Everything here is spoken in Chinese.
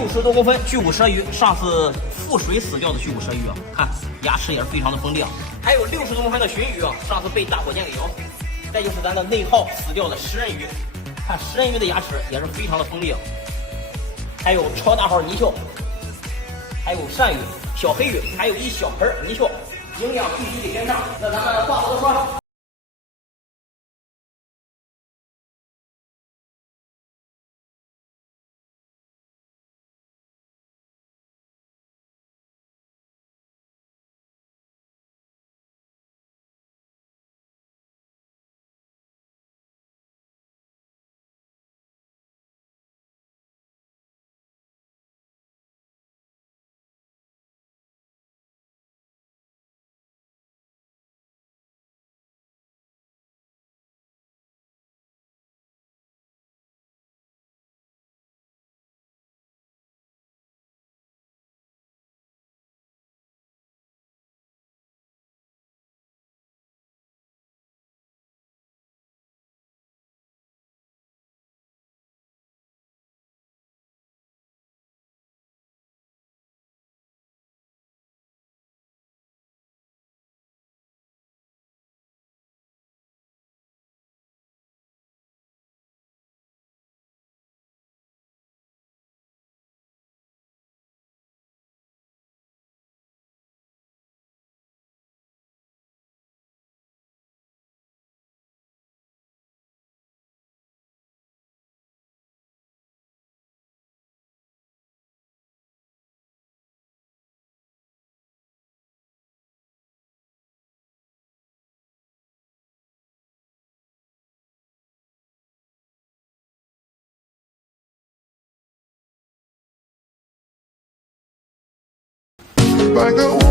60多公分巨骨舌鱼，上次腹水死掉的巨骨舌鱼啊，看牙齿也是非常的锋利啊。还有60多公分的鲟鱼啊，上次被大火箭给咬死。再就是咱的内耗死掉的食人鱼，看食人鱼的牙齿也是非常的锋利啊。还有超大号泥鳅，还有鳝鱼、小黑鱼，还有一小盆泥鳅，营养必须得跟上。那咱们话不多说。Like a